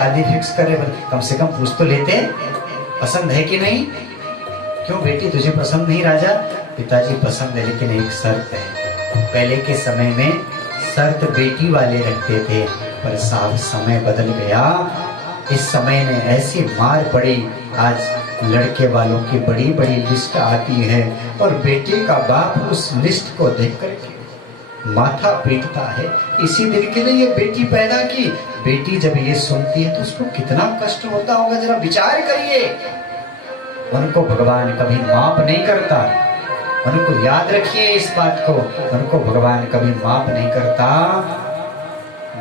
शादी फिक्स करे, कम से कम पूछ तो लेते पसंद है कि नहीं। क्यों बेटी तुझे पसंद नहीं राजा? पिताजी पसंद है, लेकिन एक शर्त है। पहले के समय में शर्त बेटी वाले रखते थे, पर साहब समय बदल गया। इस समय में ऐसी मार पड़ी, आज लड़के वालों की बड़ी बड़ी लिस्ट आती है और बेटे का बाप उस लिस्ट को देख करके माथा पीटता है। इसी दिन के लिए ये बेटी पैदा की। बेटी जब ये सुनती है तो उसको कितना कष्ट होता होगा, जरा विचार करिए। उनको भगवान कभी माफ नहीं करता, उनको याद रखिए इस बात को, उनको भगवान कभी माफ नहीं करता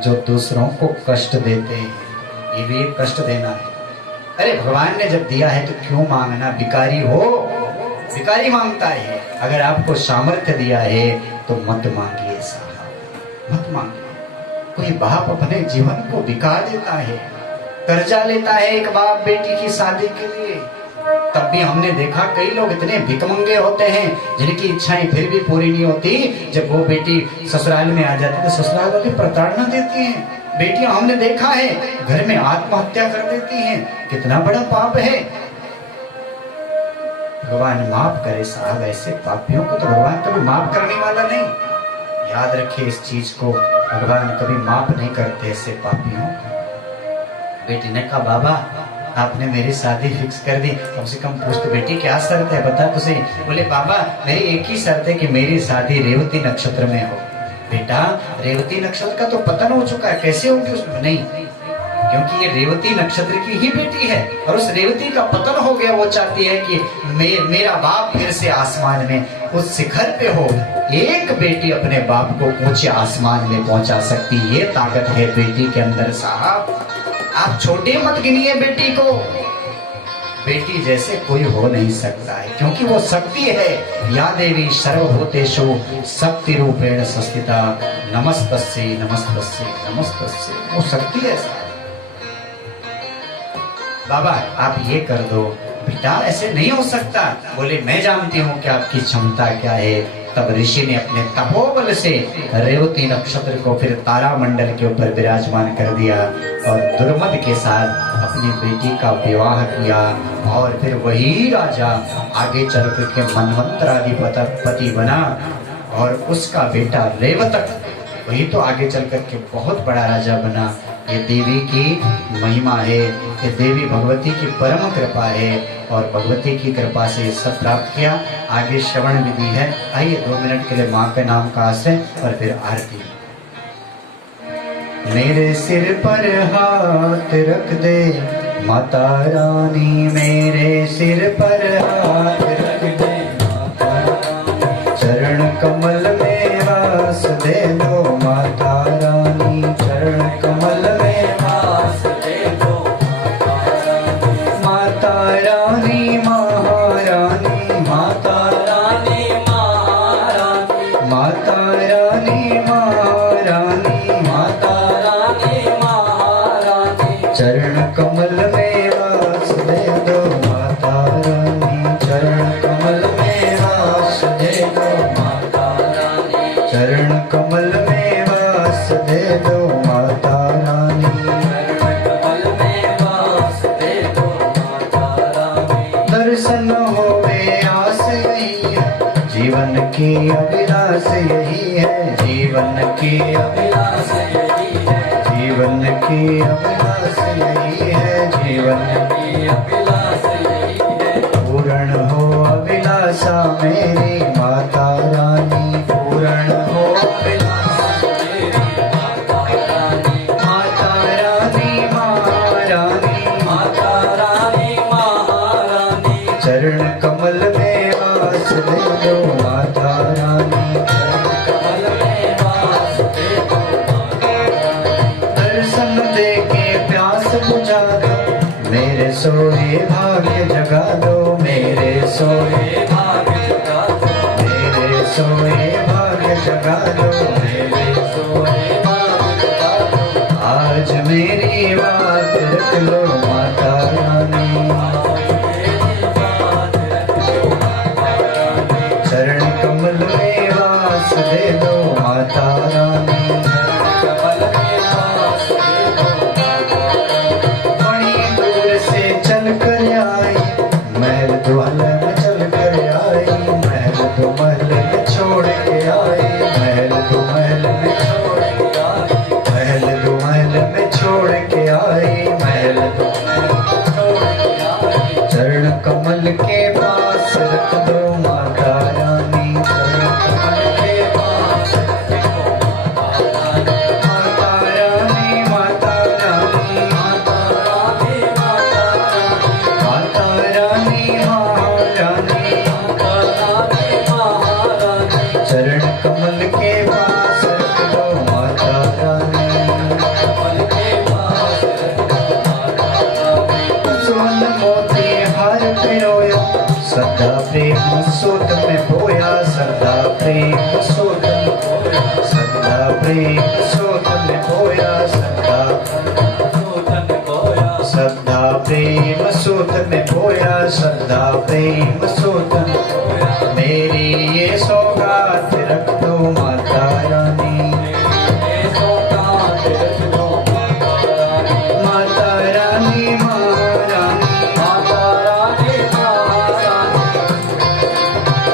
जो दूसरों को कष्ट देते हैं। ये भी एक कष्ट देना है। अरे भगवान ने जब दिया है तो क्यों मांगना? भिखारी हो, भिखारी मांगता है। अगर आपको सामर्थ्य दिया है तो मत मांगिए साहब, मत मांगिए। कोई बाप अपने जीवन को बिका देता है, कर्जा लेता है एक बाप बेटी की शादी के लिए। तब भी हमने देखा कई लोग इतने भिकमंगे होते हैं जिनकी इच्छाएं फिर भी पूरी नहीं होती। जब वो बेटी ससुराल में आ जाती है तो ससुराल वाली प्रताड़ना देती है। बेटियां हमने देखा है घर में आत्महत्या कर देती हैं। कितना बड़ा पाप है। भगवान माफ करे साहब, ऐसे पापियों को तो भगवान कभी माफ करने वाला नहीं। याद रखिए इस चीज को, भगवान कभी माफ नहीं करते ऐसे पापियों को। बेटी ने कहा बाबा आपने मेरी शादी फिक्स कर दी, कम से कम पूछ तो बेटी क्या शर्त है बता तुझे। बोले बाबा मेरी एक ही शर्त है कि मेरी शादी रेवती नक्षत्र में हो। बेटा रेवती नक्षत्र का तो पतन हो चुका है, कैसे होगी उसमें? नहीं, क्योंकि ये रेवती नक्षत्र की ही बेटी है और उस रेवती का पतन हो गया। वो चाहती है कि मेरा बाप फिर से आसमान में उस शिखर पे हो। एक बेटी अपने बाप को ऊंचे आसमान में पहुंचा सकती, ये ताकत है बेटी के अंदर साहब। आप छोटे मत गिनिए बेटी को, बेटी जैसे कोई हो नहीं सकता है, क्योंकि वो शक्ति है। या देवी सर्वभूतेषु शक्ति रूपेण संस्थिता, नमस्तस्यै नमस्तस्यै नमस्तस्यै। वो शक्ति है साहब। बाबा आप ये कर दो। बेटा ऐसे नहीं हो सकता। बोले मैं जानती हूँ कि आपकी क्षमता क्या है। तब ऋषि ने अपने तपोबल से रेवती नक्षत्र को फिर तारा मंडल के ऊपर विराजमान कर दिया और दुर्मद के साथ अपनी बेटी का विवाह किया। और फिर वही राजा आगे चल के मनवंतराधिपति बना और उसका बेटा रेवतक वही तो आगे चल करके बहुत बड़ा राजा बना। ये देवी की महिमा है, ये देवी भगवती की परम कृपा है और भगवती की कृपा से ये सब प्राप्त किया। आगे श्रवण विधि है। आइए 2 मिनट के लिए माँ के नाम का आश्रय और फिर आरती। मेरे सिर पर हाथ रख दे माता रानी, मेरे सिर पर हाथ रख दे माता रानी, चरण कमल में वास दे दो माता रानी, चरण कमल में वास दे दो माता रानी, महारानी माता रानी, महारानी माता रानी, महारानी माता रानी, महारानी, चरण कमल में वास दे दो माता रानी, चरण कमल में वास दे दो माता रानी, चरण कमल में वास दे दो माता रानी, चरण कमल में वास दे दो माता रानी। दर्शन होवे आस यही है, जीवन की अभिलाष यही है, जीवन की अभिलाष यही है, जीवन की अभिलाष यही है, जीवन की अभिलाष यही है। पूर्ण हो अभिलाषा मेरी माता रानी, पूर्ण हो अभिलाषा मेरी माता रानी, माता रानी, महारानी माता रानी, महारानी, चरण कमल में वास दे दो माता रानी, चरण कमल में वास दे दो माता रानी। दर्शन दे के प्यास बुझा दो, मेरे सोए भाग्य जगा दो, मेरे सोए भाग्य जगा दो, मेरे सोए भाग्य जगा दो, मेरे सोए भाग्य जगा दो। आज मेरी बात रख लो माता रानी, चरण कमल में वास दे दो माता रानी, चरण कमल में वास दे दो माता रानी। आए, महल तुमने छोड़ के आए। चरण कमल के पास रख दो माता रानी, चरण कमल के पास रख दो माता रानी। माता रानी, माता रानी, माता रानी, माता रानी, महारानी, माता रानी, महारानी। चरण कमल के पास रख दो माता रानी, कमल के पास रख दो माता रानी। स्वर्ण मोती हार पिरोया, सदा प्रेम सूत में बोया, सदा प्रेम सूत में बोया, सदा प्रेम सूत में बोया, सदा सूत में बोया, सदा प्रेम सूत में बोया, सदा प्रेम सूत में बोया। मेरी ये सौगात रख दो माता रानी, ये सौगात रख दो माता रानी। माता रानी, महारानी, माता रानी, महारानी,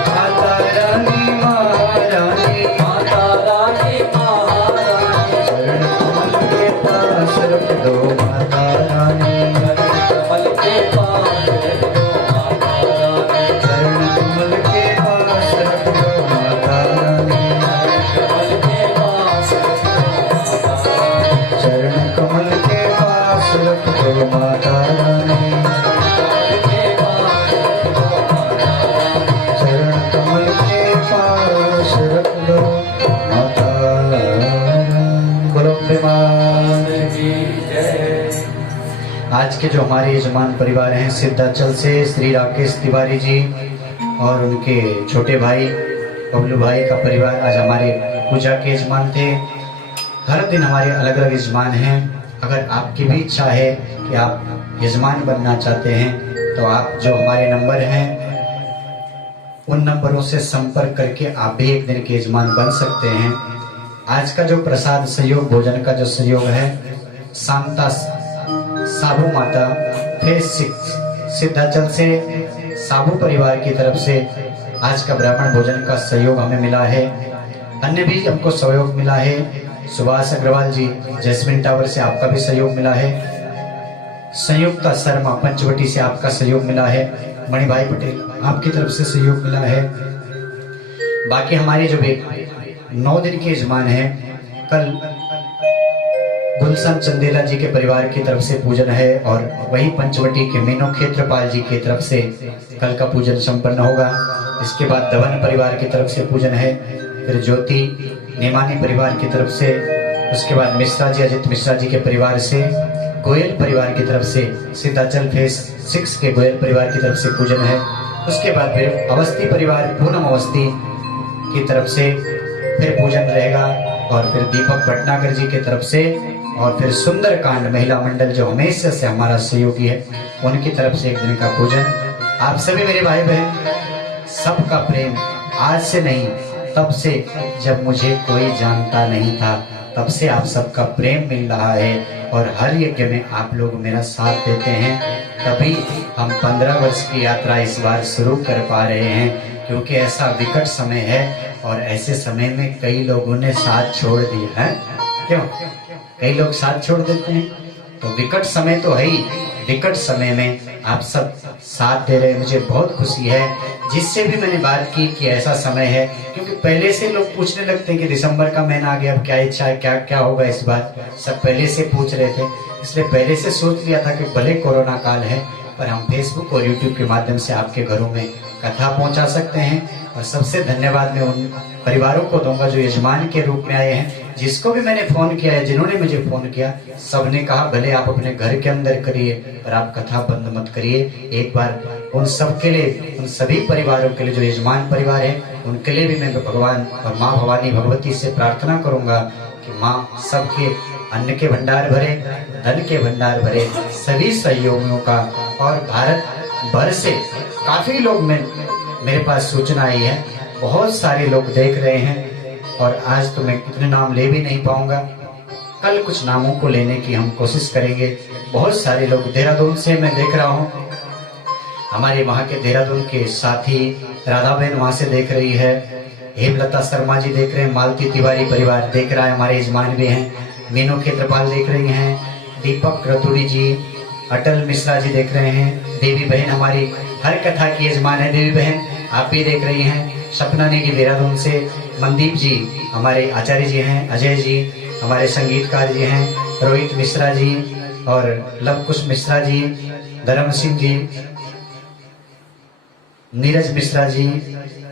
माता रानी, महारानी, माता रानी, महारानी। चरण कमल के पास रख दो माता रानी, चरण कमल के पास रख दो माता रानी। चरण कमल के पास रख दो माता रानी, कमल के पास रख दो माता रानी। चरण कमल के पास रख दो माता रानी, चरण कमल के पास रख दो माता रानी। बोलो प्रेमानंद की जय। आज के जो हमारे यजमान परिवार हैं सिद्धाचल से श्री राकेश तिवारी जी और उनके छोटे भाई बबलू भाई का परिवार आज हमारे पूजा के यजमान थे। हर दिन हमारे अलग अलग यजमान हैं। अगर आपकी भी इच्छा है कि आप यजमान बनना चाहते हैं तो आप जो हमारे नंबर हैं उन नंबरों से संपर्क करके आप भी एक दिन के यजमान बन सकते हैं। आज का जो प्रसाद सहयोग भोजन का जो सहयोग है शांता साबू माता फेस 6 सिद्धाचल से साबू परिवार की तरफ से आज का ब्राह्मण भोजन का सहयोग हमें मिला है। अन्य भी हमको सहयोग मिला है। सुभाष अग्रवाल जी जैस्मिन टावर से आपका भी सहयोग मिला है। संयुक्ता शर्मा पंचवटी से आपका सहयोग मिला है। मणिभाई पटेल आपकी तरफ से सहयोग मिला है। बाकी हमारे जो भी 9 दिन के यजमान हैं कल गुलशन चंदेला जी के परिवार की तरफ से पूजन है और वही पंचवटी के मीनो क्षेत्रपाल जी की तरफ से कल का पूजन संपन्न होगा। इसके बाद दवन परिवार की तरफ से पूजन है, फिर ज्योति नेमानी परिवार की तरफ से, उसके बाद मिश्रा जी अजित मिश्रा जी के परिवार से, गोयल परिवार की तरफ से, सिद्धाचल फेस 6 के गोयल परिवार की तरफ से पूजन है। उसके बाद फिर अवस्थी परिवार पूनम अवस्थी की तरफ से फिर पूजन रहेगा और फिर दीपक भटनागर जी की तरफ से और फिर सुंदरकांड महिला मंडल जो हमेशा से हमारा सहयोगी है उनकी तरफ से एक दिन का पूजन। आप सभी मेरे भाई बहन, सबका प्रेम आज से नहीं तब से जब मुझे कोई जानता नहीं था तब से आप सबका प्रेम मिल रहा है और हर यज्ञ में आप लोग मेरा साथ देते हैं। तभी हम 15 वर्ष की यात्रा इस बार शुरू कर पा रहे हैं, क्योंकि ऐसा विकट समय है और ऐसे समय में कई लोगों ने साथ छोड़ दिया है। क्यों कई लोग साथ छोड़ देते हैं? तो विकट समय तो है ही, विकट समय में आप सब साथ दे रहे हैं, मुझे बहुत खुशी है। जिससे भी मैंने बात की कि ऐसा समय है, क्योंकि पहले से लोग पूछने लगते हैं कि दिसंबर का महीना आ गया, अब क्या इच्छा है, क्या क्या होगा इस बार, सब पहले से पूछ रहे थे। इसलिए पहले से सोच लिया था कि भले कोरोना काल है पर हम फेसबुक और यूट्यूब के माध्यम से आपके घरों में कथा पहुंचा सकते हैं। और सबसे धन्यवाद मैं उन परिवारों को दूंगा जो यजमान के रूप में आए हैं। जिसको भी मैंने फोन किया है, जिन्होंने मुझे फोन किया, सबने कहा भले आप अपने घर के अंदर करिए पर आप कथा बंद मत करिए। एक बार उन सब के लिए, उन सभी परिवारों के लिए जो यजमान परिवार है उनके लिए भी मैं भगवान और माँ भवानी भगवती से प्रार्थना करूंगा कि माँ सबके अन्न के भंडार भरे, धन के भंडार भरे, सभी सहयोगियों का। और भारत भर से काफी लोग मेरे पास सूचना आई है, बहुत सारे लोग देख रहे हैं और आज तो मैं इतने नाम ले भी नहीं पाऊंगा, कल कुछ नामों को लेने की हम कोशिश करेंगे। बहुत सारे लोग देहरादून से मैं देख रहा हूँ, हमारे वहाँ के देहरादून के साथी राधा बहन वहाँ से देख रही है, हेमलता शर्मा जी देख रहे हैं, मालती तिवारी परिवार देख रहा है, हमारे यजमान भी हैं, मीनू क्षेत्रपाल देख रही हैं, दीपक रतुड़ी जी, अटल मिश्रा जी देख रहे हैं। देवी बहन हमारी हर कथा की यजमान है। देवी बहन आप भी देख रही हैं। सपना नेगी देहरादून से। मनदीप जी हमारे आचार्य जी हैं। अजय जी हमारे संगीतकार जी हैं। रोहित मिश्रा जी और लवकुश मिश्रा जी, धर्म सिंह जी, नीरज मिश्रा जी,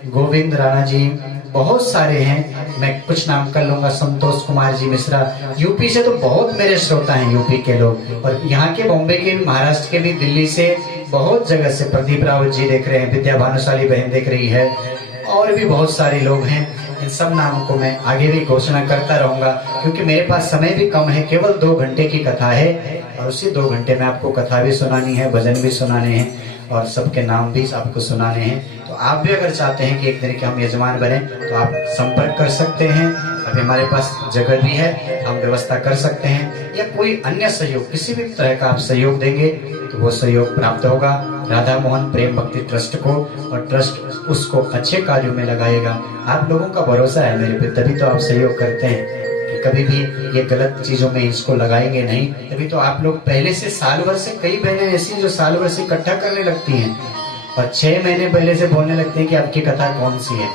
गोविंद राणा जी, बहुत सारे हैं। मैं कुछ नाम कर लूंगा। संतोष कुमार जी मिश्रा, यूपी से तो बहुत मेरे श्रोता हैं, यूपी के लोग, और यहाँ के, बॉम्बे के भी, महाराष्ट्र के भी, दिल्ली से, बहुत जगह से। प्रदीप रावत जी देख रहे हैं, विद्या भानुशाली बहन देख रही है, और भी बहुत सारे लोग हैं। इन सब नामों को मैं आगे भी घोषणा करता रहूंगा, क्योंकि मेरे पास समय भी कम है। केवल 2 घंटे की कथा है, और उसी 2 घंटे में आपको कथा भी सुनानी है, भजन भी सुनाने हैं, और सबके नाम भी आपको सुनाने हैं। तो आप भी अगर चाहते हैं कि एक दिन के हम यजमान बने, तो आप संपर्क कर सकते हैं। अभी हमारे पास जगह भी है, हम व्यवस्था कर सकते हैं, या कोई अन्य सहयोग, किसी भी तरह का आप सहयोग देंगे तो वो सहयोग प्राप्त होगा राधा मोहन प्रेम भक्ति ट्रस्ट को, और ट्रस्ट उसको अच्छे कार्यों में लगाएगा। आप लोगों का भरोसा है मेरे पे, तभी तो आप सहयोग करते हैं। कि कभी भी ये गलत चीजों में इसको लगाएंगे नहीं, तभी तो आप लोग पहले से, साल भर से, कई बहनें ऐसी जो साल भर से इकट्ठा करने लगती हैं, और 6 महीने पहले से बोलने लगते हैं कि आपकी कथा कौन सी है।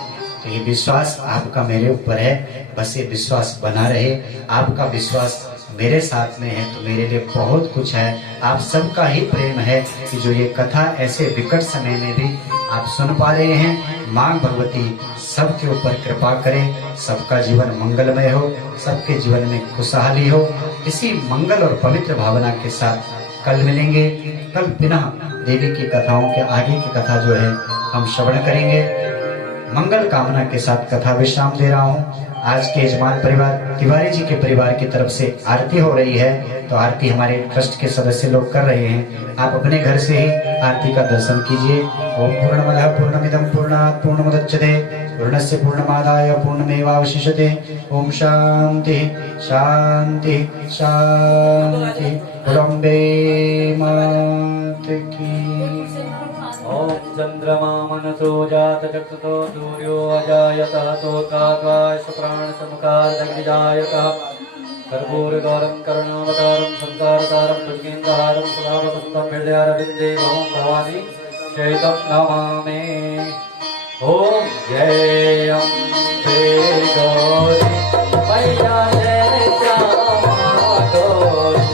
तो ये विश्वास आपका मेरे ऊपर है, बस ये विश्वास बना रहे। आपका विश्वास मेरे साथ में है तो मेरे लिए बहुत कुछ है। आप सबका ही प्रेम है कि जो ये कथा ऐसे विकट समय में भी आप सुन पा रहे हैं। मां भगवती सबके ऊपर कृपा करे, सबका जीवन मंगलमय हो, सबके जीवन में खुशहाली हो। इसी मंगल और पवित्र भावना के साथ कल मिलेंगे। कल बिना देवी की कथाओं के आगे की कथा जो है हम श्रवण करेंगे। मंगल कामना के साथ कथा विश्राम दे रहा हूँ। आज के यजमान परिवार तिवारी जी के परिवार की तरफ से आरती हो रही है, तो आरती हमारे ट्रस्ट के सदस्य लोग कर रहे हैं। आप अपने घर से ही आरती का दर्शन कीजिए। ओम पूर्णमदः पूर्णमिदं पूर्णात् पूर्णमुदच्यते पूर्णस्य पूर्णमादाय पूर्णमेवावशिष्यते। ओम शांति शांति शांति। अम्बे मात की। ओम चंद्रमा मनसो जात चक्षुतो सूर्यो अजायतः तोकाकाश प्राण समुखादग्निजायतः कर्पूरगौरं करुणावतारं संसारतारं भुजगेन्द्रहारं सदा वसन्तं हृदयारविन्दे भवं भवानी शयितं नमामि। ओम जय अम्बे गौरी मैया जय श्यामा गौरी।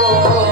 Oh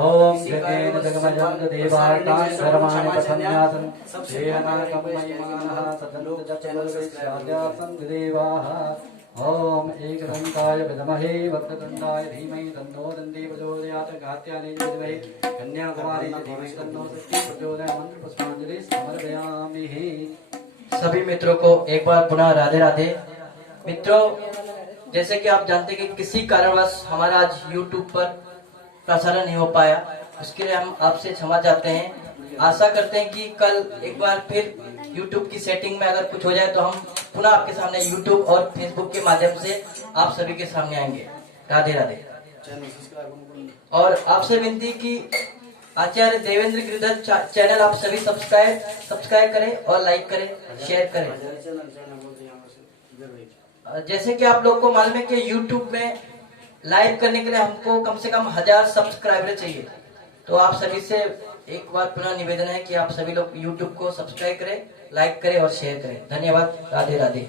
ओम जगेन जगमयंत देवार्तान् धर्माणि पठन्यासन् श्रेयनाकं महिमानः सदन्त जपलोकैश्वर्यासन् देवाः ओम एकदन्ताय विद्महे वक्रतुण्डाय धीमहि तन्नो दन्ती प्रचोदयात् कात्यायनी विद्महे कन्याकुमारी च धीमहि तन्नो शक्ति प्रचोदयात् मंत्र पुष्पांजलि समर्पयामि। सभी मित्रों को एक बार पुनः राधे राधे। मित्रों, जैसे कि आप जानते हैं कि किसी कारणवश हमारा आज YouTube पर प्रसारण नहीं हो पाया, उसके लिए हम आपसे क्षमा चाहते हैं। आशा करते हैं कि कल एक बार फिर YouTube की सेटिंग में अगर कुछ हो जाए तो हम पुनः आपके सामने YouTube और Facebook के माध्यम से आप सभी के सामने आएंगे। राधे राधे। और आपसे विनती कि आचार्य देवेंद्र गिरिधर चैनल आप सभी सब्सक्राइब करें और लाइक करें, शेयर करें। जैसे कि आप लोग को मालूम है कि YouTube में लाइव करने के लिए हमको कम से कम 1000 सब्सक्राइबर चाहिए। तो आप सभी से एक बार पुनः निवेदन है कि आप सभी लोग YouTube को सब्सक्राइब करें, लाइक करें और शेयर करें। धन्यवाद। राधे राधे।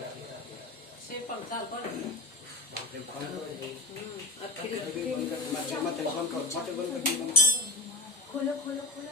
खोलो खोलो खोलो।